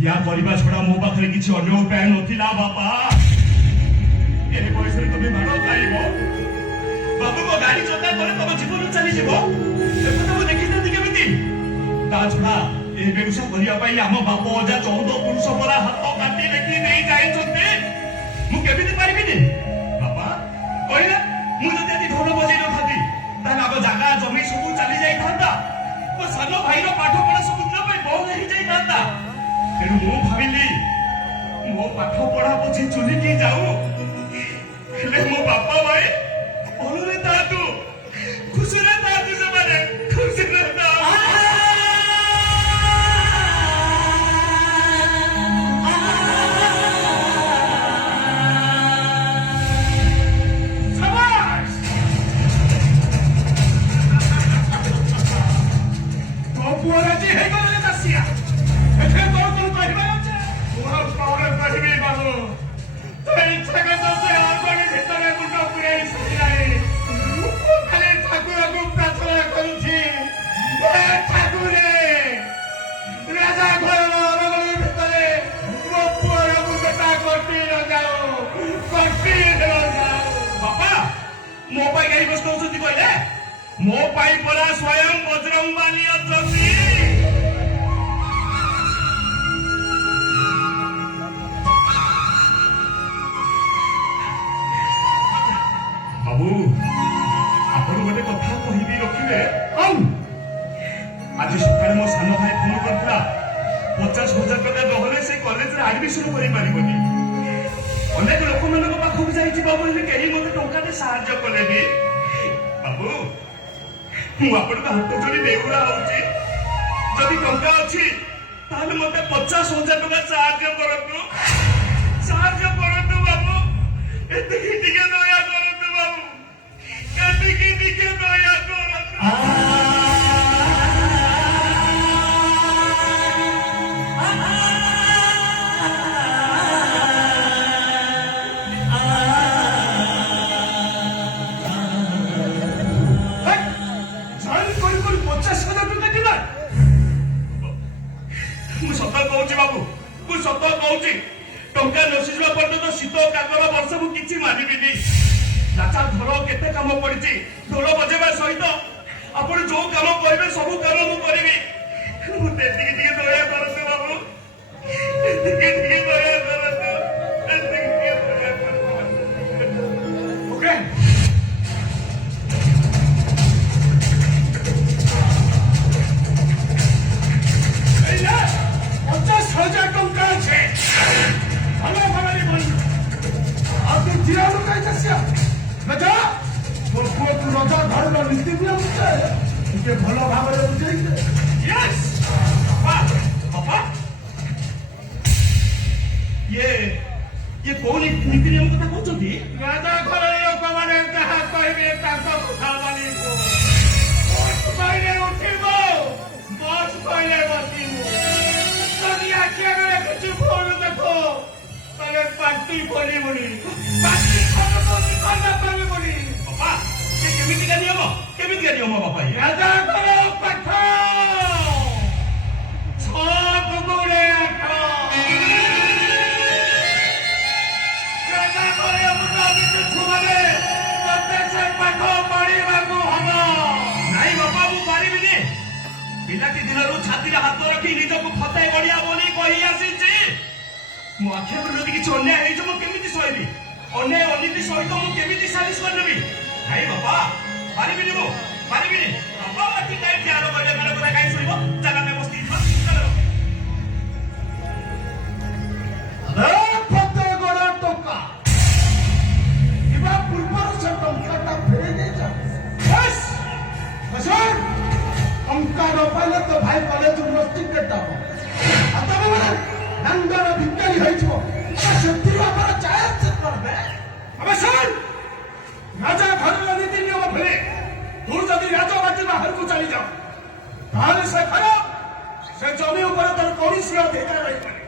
या परिवार छोड़ा मो पाखे किसी अन्य उपाय नथिला बापा ए बयस रे तुम मारो खाइबो बाबू को गाड़ी चोता करे तम जीवन चली जीवो ए तो मु देखि नथि केमिति ता छोड़ा ए बेउसा करिया पाई हम बाप अजा 14 पुरुष परा हाथ काटी देखि नहीं जाय चोते मु केमिति पारिबिनी बापा कहिला मु जति आदि ढोल बजै न थाती ता नाब जागा जमी सब चली जाई थांता ओ सानो भाई रो पाठ पढ़ा सब न पाई बहुत ही जाई थांता तेणु मु भाविली मो पाठ पढ़ा पछे चुलिकी जाऊ हेले मो बापा भाई भलरे तातु खुशरे तातु जमाने खुशरे ता शाबाश तो पुरा जी हे गले दसिया एथे तो मो पाई परा स्वयं बजरंग बाली अछंती बाबू आपण गोटे कथा कहिबी रखिबे आज सकाळे मो सानो भाई फोन करथला 50,000 टका दहले से कॉलेज रे एडमिशन करि पारिबनी अनेक लोक मनक पाखु जाई छी बाबू हे केही मते टंका दे सहाय्य कलेनी बाबू मु आपण का हाथ जोड़ी देउरा होची जदि टंका अछि ताले मते 50,000 टका सहाय्य करतु बाबू एतिकी टिके दया करतु बाबू एतिकी टिके दया करतु बाबू मु सत कहूची टंका नसीजा पर्यंत शीत काकर वर्ष मु किछि मानिबिनी लाचा धर केते काम पड़िछि ढोल बजेबा सहित आपण जो काम करबे सब काम मु करबी मु तेतिकी टिके दया करते बाबू तेतिकी टिके दया करते तेतिकी दया करते ओके एला 50,000 टंका छे भलो भलो बन आ तू जियालो काय तस्या बजा मोर को तू रजा घर लो नीति नियम छे के भलो भाबरे बुझाई यस पापा ये कोन नीति नियम कथा कहछथि राजा घर लोक माने कहा कहबे ताको कथा मानी को बस पहिले उठिबो बस पहिले बसिबो दुनिया के अगर कुछ बोल देखो पहले पार्टी बोली बोली पार्टी खत्म करना पड़े बोली पापा ये केमिति का नियम बापा ये राजा करो पठो सब गुड़े आठो राजा करे मुंडा बिच छुमाले तते से पठो ପିଲାଟି ଦିନରୁ ଛାତିରେ ହାତ ରଖି ନିଜକୁ ଫତେଇ ଗଢିଆ ବୋଲି କହି ଆସିଛି। ମୋ ଆଖି ଆଗରେ ଯଦି କିଛି ଅନ୍ୟାୟ ହେଇଛି ମୁଁ କେମିତି ସହିବି? ଅନ୍ୟାୟ ଅନୀତି ସହିତ ମୁଁ କେମିତି ସାଲିସ କରିନେବି? ଭାଇ ବାପା ପାରିବିନି, ମୁଁ ପାରିବିନି। ବାପା ବାକି କାହିଁ ଧ୍ୟାନ କରିବେ? ମାନେ କଥା କାହିଁ ଶୁଣିବ? ଚାଲ ଆମେ ବସି ଚାଲ। ଫତେଗଡ଼ ଟଙ୍କା କିମ୍ବା ପୂର୍ବରୁ ସେ ଟଙ୍କାଟା ଫେରେଇ ଦେଇଛ। ଟଙ୍କା ନ ପାଇଲେ ତ ଭାଇ କଲେଜରୁ ଟିକେଟ ହବ। ଆଉ ତମେ ମାନେ ଦାଣ୍ଡର ଭିକାରୀ ହେଇଯିବ। ସେଥିରୁ ଆମର ଚାର୍ଜ କରିବେ। ଆମେ ଶୁଣ, ରାଜା ଘରର ନୀତି ନିୟମ ଫେରେ ତୁ ଯଦି ରାଜବାଟୀ ବାହାରକୁ ଚାଲିଯାଉ ତାହେଲେ ସେ ଘର, ସେ ଜମି ଉପରେ ତୋର କୌଣସି ଅଧିକାର ରହିବନି।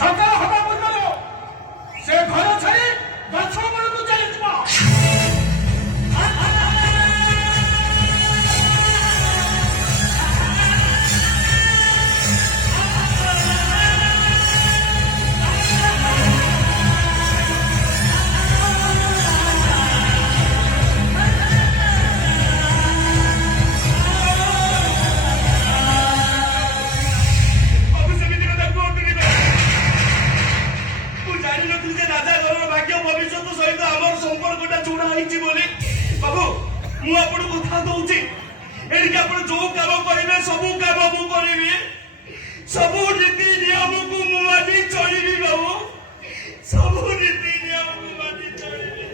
ସକାଳ ହବା ପୂର୍ବରୁ ସେ ଘର ଛାଡ଼ି ଗଛ ମୂଳକୁ ଚାଲିଯିବ। ବାବୁ ସେମିତି କଥା କୁହନ୍ତୁନି ବାବୁ। ମୁଁ ଜାଣିନଥିଲି ଯେ ରାଜା ଘରର ଭାଗ୍ୟ ଭବିଷ୍ୟତ ସହିତ ଆମର ସମ୍ପର୍କଟା ଯୋଡ଼ା ହେଇଛି ବୋଲି। ବାବୁ ମୁଁ ଆପଣଙ୍କୁ କଥା ଦଉଛି, ଏଣିକି ଆପଣ ଯୋଉ କାମ କରିବେ ସବୁ କାମ ମୁଁ କରିବି। ସବୁ ନୀତି ନିୟମକୁ ମୁଁ ମାନି ଚଳିବି ବାବୁ। ସବୁ ନୀତି ନିୟମକୁ ମାନି ଚଳିବି।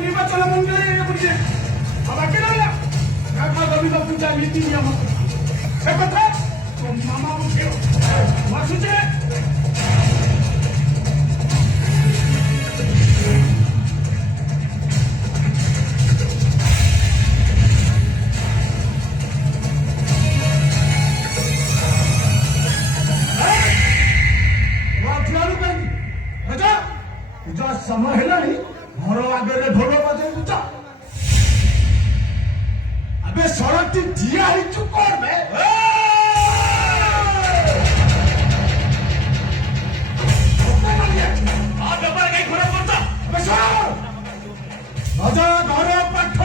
ନିର୍ବାଚନ ମଣ୍ଡଳୀ ବୁଝେ ବାକି ରହିଲା ଜମିର ପୂଜା ନୀତି ନିୟମ ସେ କଥା ମାମା ବୁଝେଇବ। ମୁଁ ଆସୁଛେ। ସମୟ ହେଲାଣି, ଘର ଆଗରେ ଢୋଲ ବଜେଇ ବୁଝ। ଏବେ ସଡ଼କଟି ଠିଆ ହେଇଛୁ କରବେ। ରଜା ଘର ପାଠ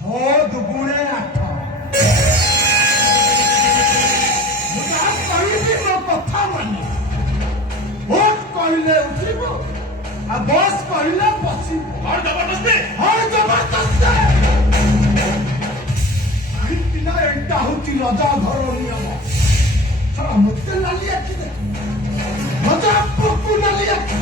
6 ଦୁଗୁଣେ 8। ମୁଁ ଯାହା କହିବି ମୋ କଥା ମାନି। ଭୋଟ କହିଲେ ଉଠିବ, ଆଉ ବସ୍ କହିଲେ ବସିବ। ହଁ ଜବରଦସ୍ତି କାହିଁକି ନା ଏଇଟା ହଉଛି ରଜା ଘର ନିୟମ। ମତେ ନାଲି ଆଖି ରଜା ପୁଅକୁ ନାଲି ଆଖି